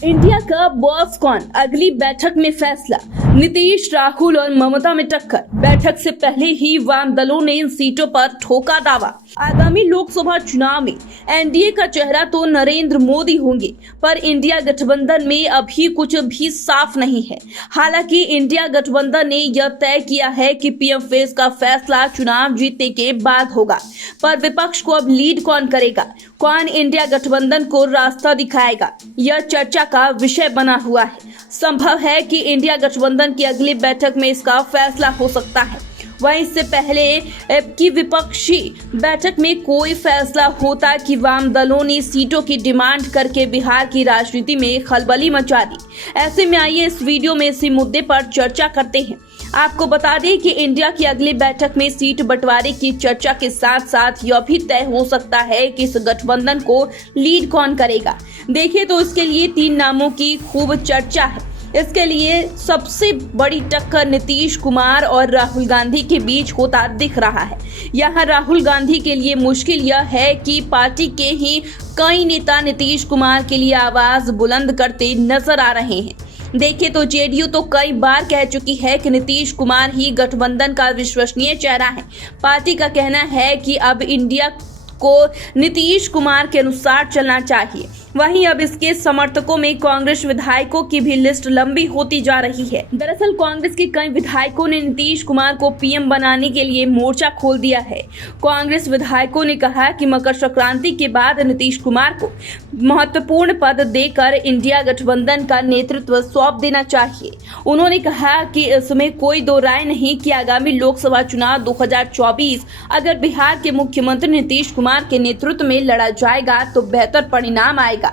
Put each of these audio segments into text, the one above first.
India का boss कौन, अगली बैठक में फैसला। नीतीश, राहुल और ममता में टक्कर। बैठक से पहले ही वाम दलों ने इन सीटों पर ठोका दावा। आगामी लोकसभा चुनाव में एनडीए का चेहरा तो नरेंद्र मोदी होंगे, पर इंडिया गठबंधन में अभी कुछ भी साफ नहीं है। हालांकि इंडिया गठबंधन ने यह तय किया है कि पीएम फेस का फैसला चुनाव जीतने के बाद होगा, पर विपक्ष को अब लीड कौन करेगा, कौन इंडिया गठबंधन को रास्ता दिखाएगा, यह चर्चा का विषय बना हुआ है। संभव है कि इंडिया गठबंधन की अगली बैठक में इसका फैसला हो सकता है। वहीं इससे पहले की विपक्षी बैठक में कोई फैसला होता कि वाम दलों ने सीटों की डिमांड करके बिहार की राजनीति में खलबली मचा दी। ऐसे में आइए इस वीडियो में इसी मुद्दे पर चर्चा करते हैं। आपको बता दें कि इंडिया की अगली बैठक में सीट बंटवारे की चर्चा के साथ साथ यह भी तय हो सकता है कि इस गठबंधन को लीड कौन करेगा। देखिए तो इसके लिए 3 नामों की खूब चर्चा है। इसके लिए सबसे बड़ी टक्कर नीतीश कुमार और राहुल गांधी के बीच होता दिख रहा है। यहाँ राहुल गांधी के लिए मुश्किल यह है कि पार्टी के ही कई नेता नीतीश कुमार के लिए आवाज बुलंद करते नजर आ रहे हैं। देखिए तो जेडीयू तो कई बार कह चुकी है कि नीतीश कुमार ही गठबंधन का विश्वसनीय चेहरा है। पार्टी का कहना है कि अब इंडिया को नीतीश कुमार के अनुसार चलना चाहिए। वहीं अब इसके समर्थकों में कांग्रेस विधायकों की भी लिस्ट लंबी होती जा रही है। दरअसल कांग्रेस के कई विधायकों ने नीतीश कुमार को पीएम बनाने के लिए मोर्चा खोल दिया है। कांग्रेस विधायकों ने कहा कि मकर संक्रांति के बाद नीतीश कुमार को महत्वपूर्ण पद देकर इंडिया गठबंधन का नेतृत्व सौंप देना चाहिए। उन्होंने कहा कि इसमें कोई दो राय नहीं कि आगामी लोकसभा चुनाव 2024 अगर बिहार के मुख्यमंत्री नीतीश कुमार के नेतृत्व में लड़ा जाएगा तो बेहतर परिणाम आएगा।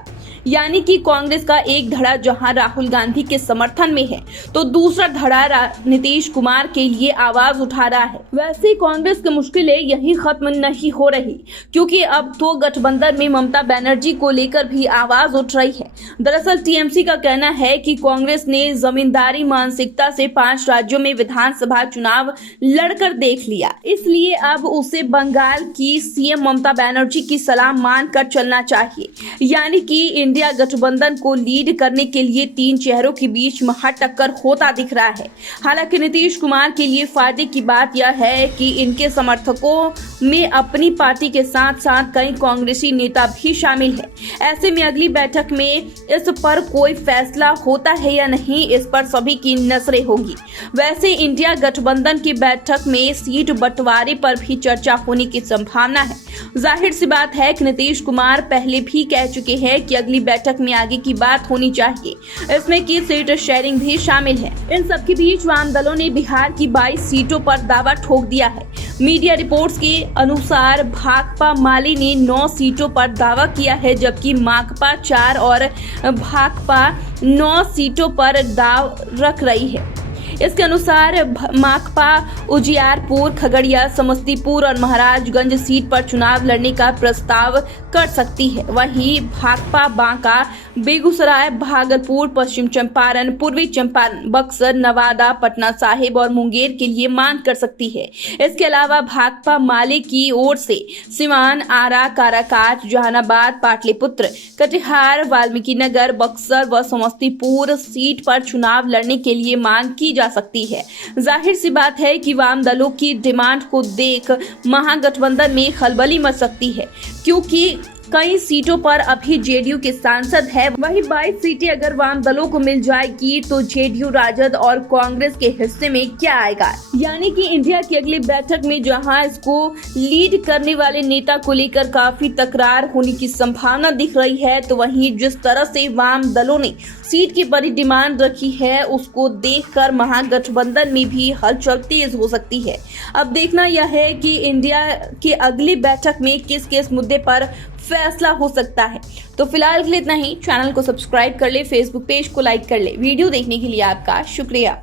यानी कि कांग्रेस का एक धड़ा जहां राहुल गांधी के समर्थन में है, तो दूसरा धड़ा नीतीश कुमार के लिए आवाज उठा रहा है। वैसे ही कांग्रेस की मुश्किलें यही खत्म नहीं हो रही, क्योंकि अब तो गठबंधन में ममता बनर्जी को लेकर भी आवाज उठ रही है। दरअसल टीएमसी का कहना है कि कांग्रेस ने जमींदारी मानसिकता से 5 राज्यों में विधानसभा चुनाव लड़कर देख लिया, इसलिए अब उसे बंगाल की सीएम ममता बनर्जी की सलाह मानकर चलना चाहिए। यानी कि इंडिया गठबंधन को लीड करने के लिए 3 चेहरों के बीच महा टक्कर होता दिख रहा है। हालांकि नीतीश कुमार के लिए फायदे की बात यह है कि इनके समर्थकों में अपनी पार्टी के साथ साथ कई कांग्रेसी नेता भी शामिल है। ऐसे में अगली बैठक में इस पर कोई फैसला होता है या नहीं, इस पर सभी की नजरें होंगी। वैसे इंडिया गठबंधन की बैठक में सीट बंटवारे पर भी चर्चा होने की संभावना है। जाहिर सी बात है कि नीतीश कुमार पहले भी कह चुके हैं कि अगली बैठक में आगे की बात होनी चाहिए, इसमें की सीट शेयरिंग भी शामिल है। इन सब के बीच वाम दलों ने बिहार की 22 सीटों पर दावा ठोक दिया है। मीडिया रिपोर्ट्स के अनुसार भाकपा माले ने 9 सीटों पर दावा किया है, जबकि माकपा 4 और भाकपा 9 सीटों पर दाव रख रही है। इसके अनुसार माकपा उजियारपुर, खगड़िया, समस्तीपुर और महाराजगंज सीट पर चुनाव लड़ने का प्रस्ताव कर सकती है। वहीं भाकपा बांका, बेगूसराय, भागलपुर, पश्चिम चंपारण, पूर्वी चंपारण, बक्सर, नवादा, पटना साहिब और मुंगेर के लिए मांग कर सकती है। इसके अलावा भाकपा माले की ओर से सिवान, आरा, काराकाट, जहानाबाद, पाटलिपुत्र, कटिहार, वाल्मीकिनगर, बक्सर व समस्तीपुर सीट पर चुनाव लड़ने के लिए मांग की जा सकती है। जाहिर सी बात है कि वाम दलों की डिमांड को देख महागठबंधन में खलबली मच सकती है, क्योंकि कई सीटों पर अभी जेडीयू के सांसद है। वहीं 22 सीटें अगर वाम दलों को मिल जाएगी तो जेडीयू, राजद और कांग्रेस के हिस्से में क्या आएगा। यानी कि इंडिया की अगली बैठक में जहां इसको लीड करने वाले नेता को लेकर काफी तकरार होने की संभावना दिख रही है, तो वहीं जिस तरह से वाम दलों ने सीट की बड़ी डिमांड रखी है, उसको देखकर महागठबंधन में भी हलचल तेज हो सकती है। अब देखना यह है कि इंडिया की अगली बैठक में किस किस मुद्दे पर फैसला हो सकता है। तो फिलहाल के लिए इतना ही। चैनल को सब्सक्राइब कर ले, फेसबुक पेज को लाइक कर ले। वीडियो देखने के लिए आपका शुक्रिया।